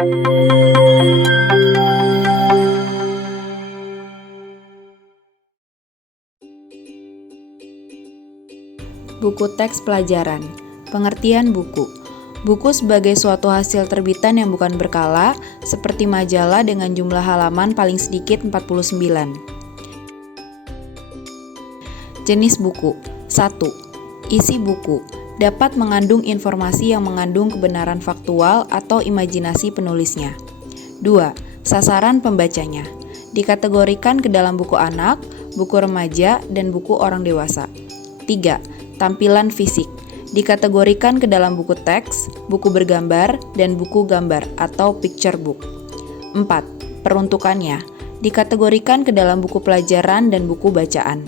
Buku teks pelajaran. Pengertian buku. Buku sebagai suatu hasil terbitan yang bukan berkala, seperti majalah dengan jumlah halaman paling sedikit 49. Jenis buku. 1. Isi buku. Dapat mengandung informasi yang mengandung kebenaran faktual atau imajinasi penulisnya. 2. Sasaran pembacanya. Dikategorikan ke dalam buku anak, buku remaja, dan buku orang dewasa. 3. Tampilan fisik. Dikategorikan ke dalam buku teks, buku bergambar, dan buku gambar atau picture book. 4. Peruntukannya. Dikategorikan ke dalam buku pelajaran dan buku bacaan.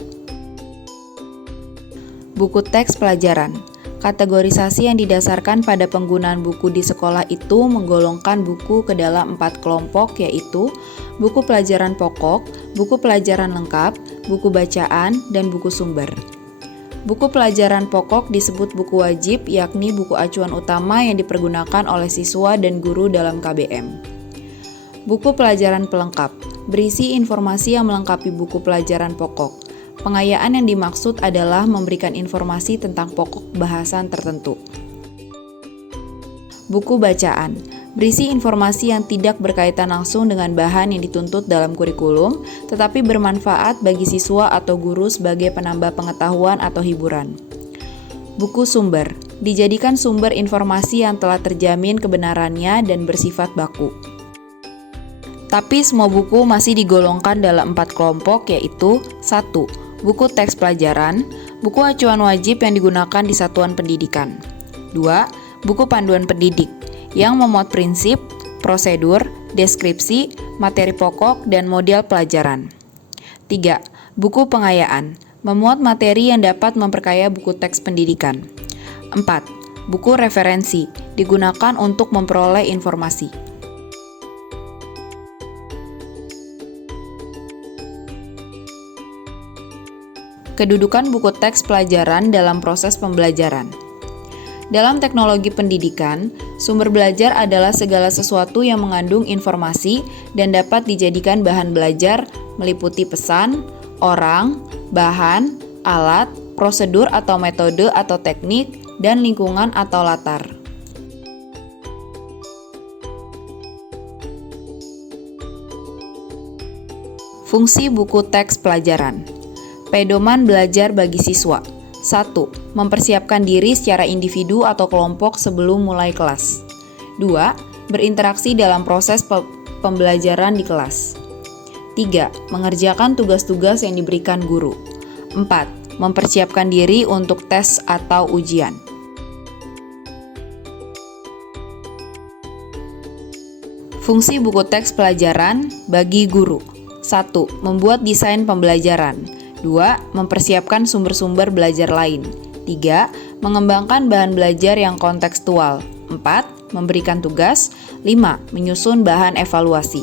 Buku teks pelajaran. Kategorisasi yang didasarkan pada penggunaan buku di sekolah itu menggolongkan buku ke dalam 4 kelompok, yaitu buku pelajaran pokok, buku pelajaran lengkap, buku bacaan, dan buku sumber. Buku pelajaran pokok disebut buku wajib, yakni buku acuan utama yang dipergunakan oleh siswa dan guru dalam KBM. Buku pelajaran pelengkap berisi informasi yang melengkapi buku pelajaran pokok. Pengayaan yang dimaksud adalah memberikan informasi tentang pokok bahasan tertentu. Buku bacaan berisi informasi yang tidak berkaitan langsung dengan bahan yang dituntut dalam kurikulum, tetapi bermanfaat bagi siswa atau guru sebagai penambah pengetahuan atau hiburan. Buku sumber dijadikan sumber informasi yang telah terjamin kebenarannya dan bersifat baku. Tapi semua buku masih digolongkan dalam 4 kelompok, yaitu 1. Buku teks pelajaran, buku acuan wajib yang digunakan di satuan pendidikan. 2. Buku panduan pendidik yang memuat prinsip, prosedur, deskripsi, materi pokok, dan model pelajaran. 3. Buku pengayaan, memuat materi yang dapat memperkaya buku teks pendidikan. 4. Buku referensi, digunakan untuk memperoleh informasi. Kedudukan buku teks pelajaran dalam proses pembelajaran. Dalam teknologi pendidikan, sumber belajar adalah segala sesuatu yang mengandung informasi dan dapat dijadikan bahan belajar, meliputi pesan, orang, bahan, alat, prosedur atau metode atau teknik, dan lingkungan atau latar. Fungsi buku teks pelajaran. Pedoman belajar bagi siswa. 1. Mempersiapkan diri secara individu atau kelompok sebelum mulai kelas. 2. Berinteraksi dalam proses pembelajaran di kelas. 3. Mengerjakan tugas-tugas yang diberikan guru. 4. Mempersiapkan diri untuk tes atau ujian. Fungsi buku teks pelajaran bagi guru. 1. Membuat desain pembelajaran. 2. Mempersiapkan sumber-sumber belajar lain. 3. Mengembangkan bahan belajar yang kontekstual. 4. Memberikan tugas. 5. Menyusun bahan evaluasi.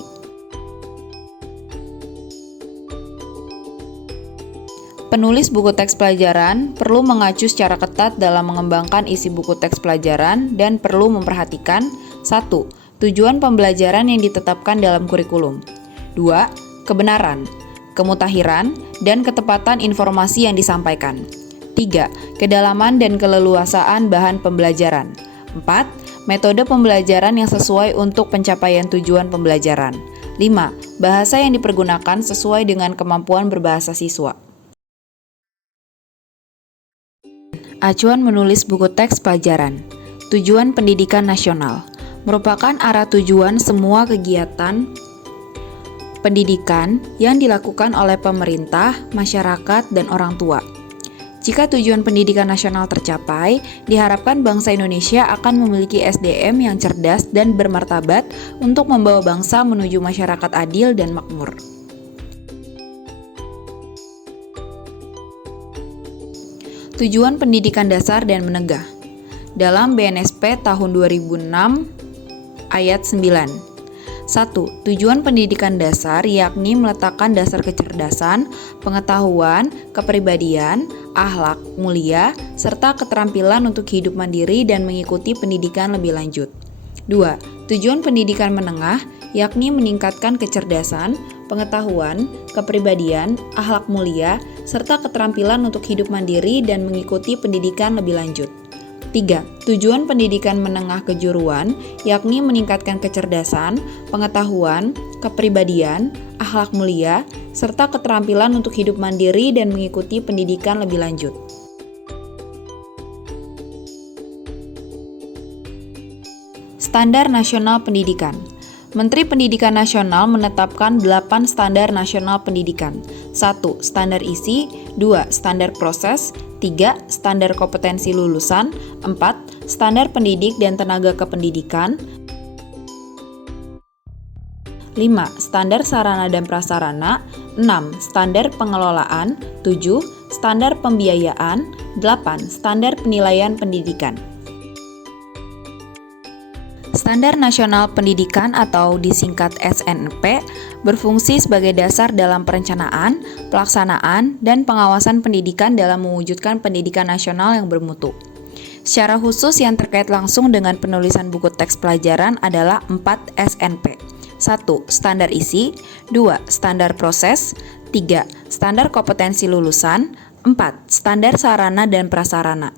Penulis buku teks pelajaran perlu mengacu secara ketat dalam mengembangkan isi buku teks pelajaran dan perlu memperhatikan 1. Tujuan pembelajaran yang ditetapkan dalam kurikulum. 2. Kebenaran, kemutahiran, dan ketepatan informasi yang disampaikan. 3. Kedalaman dan keleluasaan bahan pembelajaran. 4. Metode pembelajaran yang sesuai untuk pencapaian tujuan pembelajaran. 5. Bahasa yang dipergunakan sesuai dengan kemampuan berbahasa siswa. Acuan menulis buku teks pelajaran. Tujuan pendidikan nasional merupakan arah tujuan semua kegiatan pendidikan yang dilakukan oleh pemerintah, masyarakat, dan orang tua. Jika tujuan pendidikan nasional tercapai, diharapkan bangsa Indonesia akan memiliki SDM yang cerdas dan bermartabat untuk membawa bangsa menuju masyarakat adil dan makmur. Tujuan pendidikan dasar dan menengah. Dalam BNSP tahun 2006 ayat 9. 1. Tujuan pendidikan dasar yakni meletakkan dasar kecerdasan, pengetahuan, kepribadian, akhlak mulia, serta keterampilan untuk hidup mandiri dan mengikuti pendidikan lebih lanjut. 2. Tujuan pendidikan menengah yakni meningkatkan kecerdasan, pengetahuan, kepribadian, akhlak mulia, serta keterampilan untuk hidup mandiri dan mengikuti pendidikan lebih lanjut. 3. Tujuan pendidikan menengah kejuruan yakni meningkatkan kecerdasan, pengetahuan, kepribadian, akhlak mulia, serta keterampilan untuk hidup mandiri dan mengikuti pendidikan lebih lanjut. Standar Nasional Pendidikan. Menteri Pendidikan Nasional menetapkan 8 standar nasional pendidikan. 1. Standar isi, 2. Standar proses, 3. Standar kompetensi lulusan, 4. Standar pendidik dan tenaga kependidikan, 5. Standar sarana dan prasarana, 6. Standar pengelolaan, 7. Standar pembiayaan, 8. Standar penilaian pendidikan. Standar Nasional Pendidikan atau disingkat SNP berfungsi sebagai dasar dalam perencanaan, pelaksanaan, dan pengawasan pendidikan dalam mewujudkan pendidikan nasional yang bermutu. Secara khusus yang terkait langsung dengan penulisan buku teks pelajaran adalah 4 SNP. 1. Standar isi, 2. Standar proses, 3. Standar kompetensi lulusan, 4. Standar sarana dan prasarana.